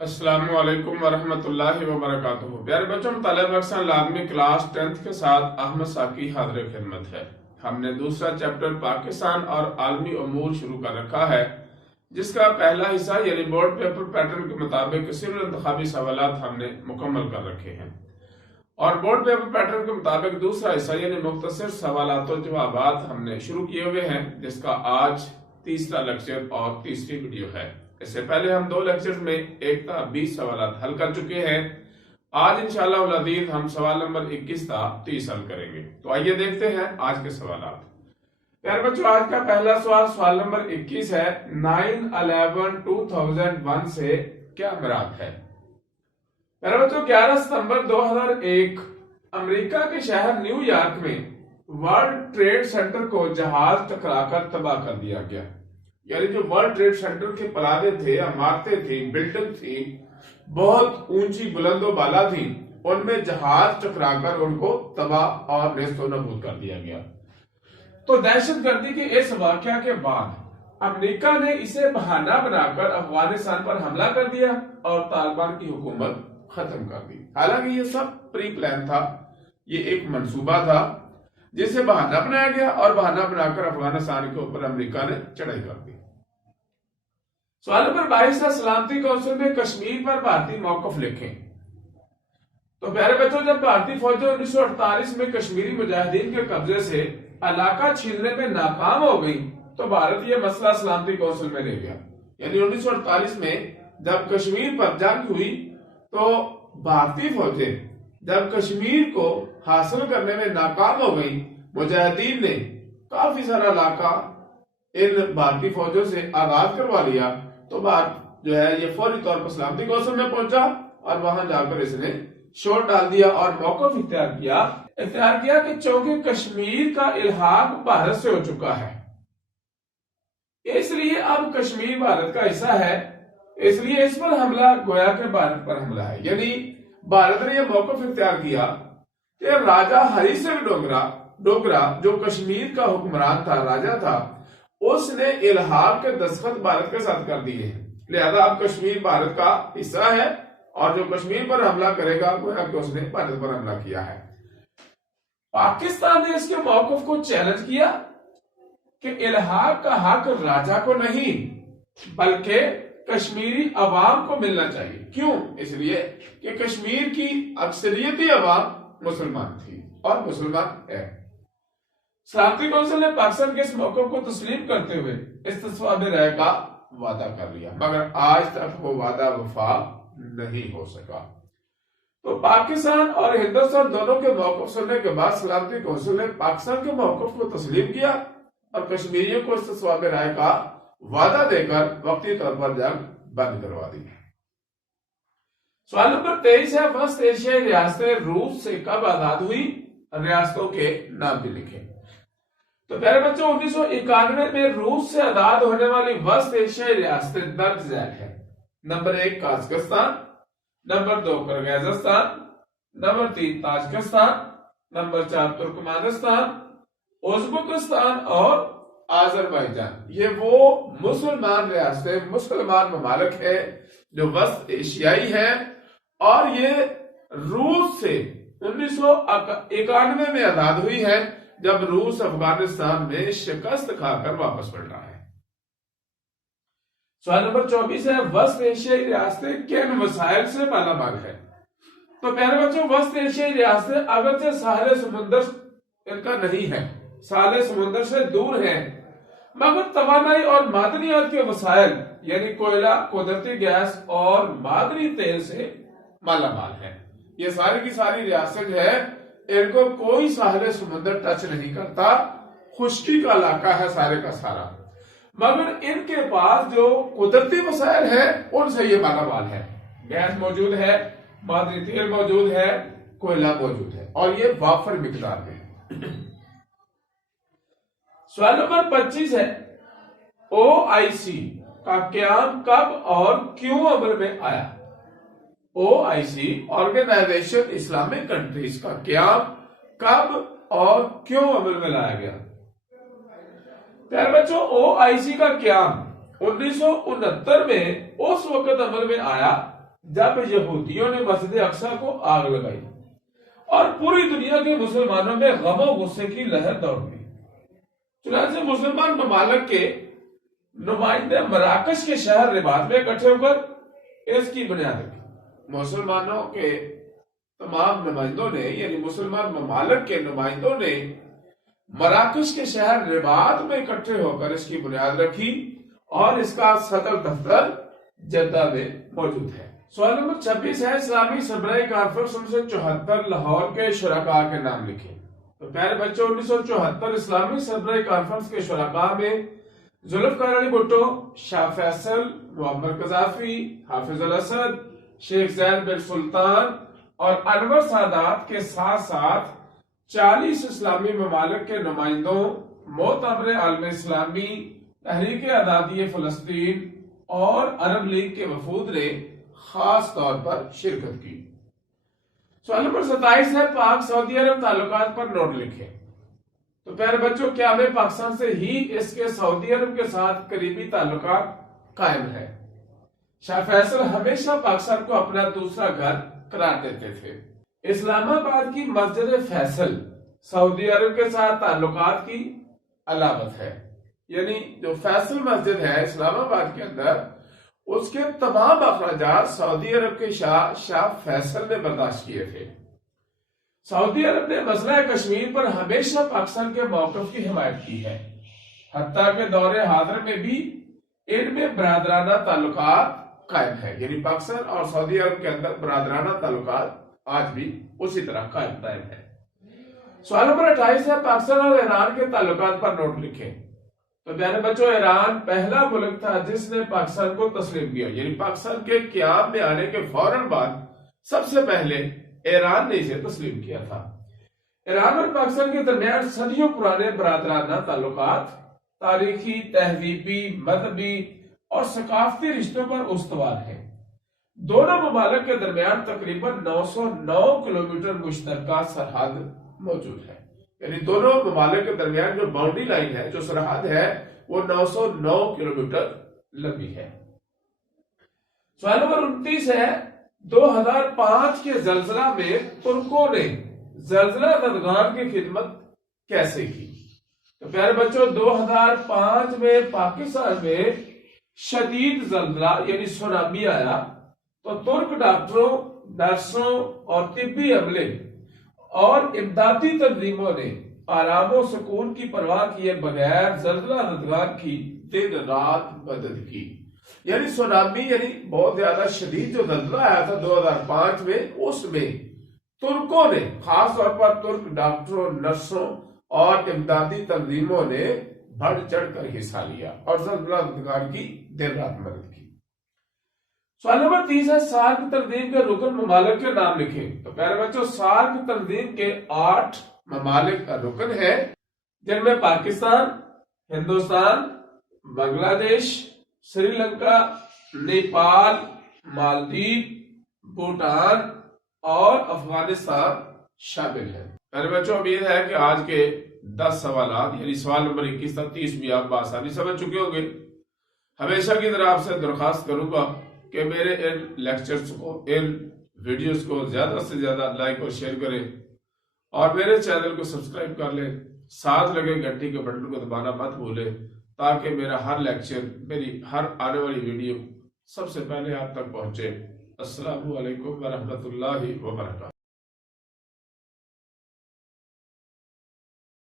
السلام علیکم ورحمۃ اللہ وبرکاتہ۔ پیارے بچوں، مطالعہ پاکستان لازمی کلاس 10 کے ساتھ احمد ساکی حاضر خدمت ہے۔ ہم نے دوسرا چیپٹر پاکستان اور عالمی امور شروع کر رکھا ہے، جس کا پہلا حصہ یعنی بورڈ پیپر پیٹرن کے مطابق صرف انتخابی سوالات ہم نے مکمل کر رکھے ہیں، اور بورڈ پیپر پیٹرن کے مطابق دوسرا حصہ یعنی مختصر سوالات و جوابات ہم نے شروع کیے ہوئے ہیں، جس کا آج تیسرا لیکچر اور تیسری ویڈیو ہے۔ اس سے پہلے ہم 2 لیکچرز میں 1 تا 20 سوالات حل کر چکے ہیں۔ آج انشاءاللہ العزیز ہم سوال نمبر 21 تا 30 حل کریں گے۔ تو آئیے دیکھتے ہیں آج کے سوالات۔ پیارے بچوں، آج کا پہلا سوال نمبر 21 ہے۔ 9/11/2001 سے کیا مراد ہے؟ پیارے بچوں، 11 ستمبر 2001 امریکہ کے شہر نیو یارک میں ورلڈ ٹریڈ سینٹر کو جہاز ٹکرا کر تباہ کر دیا گیا۔ یعنی جو ورلڈ ٹریڈ سینٹر کے پلازے تھے، عمارتیں تھیں، بلڈنگ تھی، بہت اونچی بلند و بالا تھی، ان میں جہاز ٹکرا کر ان کو تباہ اور نیست و نابود کر دیا گیا۔ تو دہشت گردی کے اس واقعہ کے بعد امریکہ نے اسے بہانہ بنا کر افغانستان پر حملہ کر دیا اور طالبان کی حکومت ختم کر دی۔ حالانکہ یہ سب پری پلان تھا، یہ ایک منصوبہ تھا جسے بہانہ بنایا گیا، اور بہانہ بنا کر افغانستان کے اوپر امریکہ نے چڑھائی کر دی۔ سوال نمبر 22 ہے، سلامتی کونسل میں کشمیر پر بھارتی موقف لکھیں۔ تو پیارے بچوں، جب بھارتی فوجیں 1948 میں کشمیری مجاہدین کے قبضے سے علاقہ چھیننے میں ناکام ہو گئی تو بھارت یہ مسئلہ سلامتی کونسل میں لے گیا۔ یعنی 1948 میں جب کشمیر پر جنگ ہوئی تو بھارتی فوجیں جب کشمیر کو حاصل کرنے میں ناکام ہو گئی، مجاہدین نے کافی سارا علاقہ ان بھارتی فوجوں سے آزاد کروا لیا، تو بھارت جو ہے یہ فوری طور پر سلامتی کونسل میں پہنچا اور وہاں جا کر اس نے شور ڈال دیا اور موقف اختیار کیا کہ چونکہ کشمیر کا الحاق بھارت سے ہو چکا ہے، اس لیے اب کشمیر بھارت کا حصہ ہے، اس لیے اس پر حملہ گویا کہ بھارت پر حملہ ہے۔ یعنی بھارت نے یہ موقف اختیار کیا کہ راجہ ہری سنگھ ڈوگرا جو کشمیر کا حکمران تھا، راجہ تھا، اس نے الحاق کے دستخط بھارت کے ساتھ کر دیے ہیں، لہذا اب کشمیر بھارت کا حصہ ہے، اور جو کشمیر پر حملہ کرے گا گویا کہ اس نے بھارت پر حملہ کیا ہے۔ پاکستان نے اس کے موقف کو چیلنج کیا کہ الحاق کا حق راجہ کو نہیں بلکہ کشمیری عوام کو ملنا چاہیے۔ کیوں؟ اس لیے کہ کشمیر کی اکثریتی عوام مسلمان تھی اور مسلمان ہے۔ سلامتی کونسل نے پاکستان کے اس موقف کو تسلیم کرتے ہوئے استصواب رائے کا وعدہ کر لیا، مگر آج تک وہ وعدہ وفا نہیں ہو سکا۔ تو پاکستان اور ہندوستان دونوں کے موقف سننے کے بعد سلامتی کونسل نے پاکستان کے موقف کو تسلیم کیا اور کشمیریوں کو استصواب رائے کا وعدہ دے کر وقتی طور پر جنگ بند کروا دی۔ سوال نمبر 23 ہے، وسط ایشیائی ریاستیں روس سے کب آزاد ہوئی؟ ریاستوں کے نام بھی لکھیں۔ تو پیارے بچوں، 1991 میں روس سے آزاد ہونے والی وسط ایشیائی ریاستیں درج ذیل ہے۔ Number 1 Kazakhstan, number 2 Kyrgyzstan, number 3 Tajikistan, number 4 Turkmenistan, Uzbekistan اور آذربائیجان۔ یہ وہ مسلمان ریاستیں، مسلمان ممالک ہیں جو وسط ایشیائی ہیں، اور یہ روس سے 1991 میں آزاد ہوئی ہے، جب روس افغانستان میں شکست کھا کر واپس پڑ رہا ہے۔ سوال نمبر 24 ہے، وسط ایشیائی ریاستیں کن وسائل سے مالا مال ہے؟ تو پیارے بچوں، وسط ایشیائی ریاستیں اگرچہ ساحل سمندر ان کا نہیں ہے، ساحل سمندر سے دور ہیں، مگر توانائی اور معدنیات کے وسائل یعنی کوئلہ، قدرتی گیس اور معدنی تیل سے مالا مال ہے۔ یہ ساری کی ساری ریاست جو ہے، ان کو کوئی ساحل سمندر ٹچ نہیں کرتا، خشکی کا علاقہ ہے سارے کا سارا، مگر ان کے پاس جو قدرتی وسائل ہیں ان سے یہ مالا مال ہے۔ گیس موجود ہے، معدنی تیل موجود ہے، کوئلہ موجود ہے، اور یہ وافر مقدار میں ہے۔ سوال نمبر 25 ہے، OIC کا قیام کب اور کیوں عمل میں آیا؟ OIC آرگنائزیشن اسلامک کنٹریز کا قیام کب اور کیوں عمل میں لایا گیا؟ پیارے بچوں، OIC کا قیام 1969 میں اس وقت عمل میں آیا جب یہودیوں نے مسجد اقصی کو آگ لگائی اور پوری دنیا کے مسلمانوں میں غم و غصے کی لہر دوڑ گئی۔ چنانچہ مسلمان ممالک کے نمائندے مراکش کے شہر رباط میں اکٹھے ہو کر اس کی بنیاد رکھی۔ مسلمانوں کے تمام نمائندوں نے، یعنی مسلمان ممالک کے نمائندوں نے مراکش کے شہر رباط میں اکٹھے ہو کر اس کی بنیاد رکھی اور اس کا صدر دفتر جدہ میں موجود ہے۔ سوال نمبر 26 ہے، اسلامی سربراہی کانفرنس 1974 لاہور کے شرکاء کے نام لکھیں۔ تو پیارے بچوں، 1974 اسلامی سربراہی کانفرنس کے شرکاء میں ذوالفقار علی بھٹو، شاہ فیصل، معمر قذافی، حافظ الاسد، شیخ زید بن سلطان اور انور سادات کے ساتھ ساتھ 40 اسلامی ممالک کے نمائندوں، معتمر عالم اسلامی، تحریک آزادی فلسطین اور عرب لیگ کے وفود نے خاص طور پر شرکت کی۔ سوال نمبر 27 ہے، پاک سعودی عرب تعلقات پر نوٹ لکھیں۔ تو پیارے بچوں، کیا ہمیں پاکستان سے ہی اس کے سعودی عرب کے ساتھ قریبی تعلقات قائم ہے؟ شاہ فیصل ہمیشہ پاکستان کو اپنا دوسرا گھر قرار دیتے تھے۔ اسلام آباد کی مسجد فیصل سعودی عرب کے ساتھ تعلقات کی علامت ہے، یعنی جو فیصل مسجد ہے اسلام آباد کے اندر، اس کے تمام اخراجات سعودی عرب کے شاہ فیصل نے برداشت کیے تھے۔ سعودی عرب نے مسئلہ کشمیر پر ہمیشہ پاکستان کے موقف کی حمایت کی ہے، حتیٰ کہ دور حاضر میں بھی ان میں برادرانہ تعلقات قائم ہے، یعنی پاکستان اور سعودی عرب کے اندر برادرانہ تعلقات آج بھی اسی طرح قائم ہے۔ سوال نمبر 28 ہے، پاکستان اور ایران کے تعلقات پر نوٹ لکھیں۔ تو پیارے بچوں، ایران پہلا ملک تھا جس نے پاکستان کو تسلیم کیا، یعنی پاکستان کے قیام میں آنے کے فوراً بعد سب سے پہلے ایران نے اسے تسلیم کیا تھا۔ ایران اور پاکستان کے درمیان صدیوں پرانے برادرانہ تعلقات تاریخی، تہذیبی، مذہبی اور ثقافتی رشتوں پر استوار ہیں۔ دونوں ممالک کے درمیان تقریباً 909 کلومیٹر مشترکہ سرحد موجود ہے، یعنی دونوں ممالک کے درمیان جو باؤنڈری لائن ہے، جو سرحد ہے، وہ 909 کلومیٹر لمبی ہے۔ سوال نمبر 29 ہے، 2005 کے زلزلہ میں ترکوں نے زلزلہ زدگان کی خدمت کیسے کی؟ تو پیارے بچوں، 2005 میں پاکستان میں شدید زلزلہ یعنی سونامی آیا تو ترک ڈاکٹروں، نرسوں اور طبی عملے اور امدادی تنظیموں نے آرام و سکون کی پرواہ کیے بغیر زلزلہ زدگان کی دن رات مدد کی۔ یعنی سونامی، یعنی بہت زیادہ شدید جو زلزلہ آیا تھا 2005 میں، اس میں ترکوں نے، خاص طور پر ترک ڈاکٹروں، نرسوں اور امدادی تنظیموں نے بڑھ چڑھ کر حصہ لیا اور زلزلہ زدگان کی دن رات مدد کی۔ سوال نمبر 30 ہے، سارک تنظیم کے رکن ممالک کے نام لکھیں۔ تو پیارے بچوں، سارک تنظیم کے 8 ممالک کا رکن ہے، جن میں پاکستان، ہندوستان، بنگلہ دیش، سری لنکا، نیپال، مالدیپ، بھوٹان اور افغانستان شامل ہے۔ پیارے بچوں، امید ہے کہ آج کے 10 سوالات یعنی سوال نمبر 21 تک 30 بھی آپ بآسانی سمجھ چکے ہوں گے۔ ہمیشہ کی طرح آپ سے درخواست کروں گا کہ میرے ان لیکچرز کو، ان ویڈیوز کو زیادہ سے زیادہ لائک اور شیئر کریں اور میرے چینل کو سبسکرائب کر لیں، ساتھ لگے گھنٹی کے بٹن کو دبانا مت بھولیں تاکہ میرا ہر لیکچر، میری ہر آنے والی ویڈیو سب سے پہلے آپ تک پہنچے۔ السلام علیکم ورحمۃ اللہ وبرکاتہ۔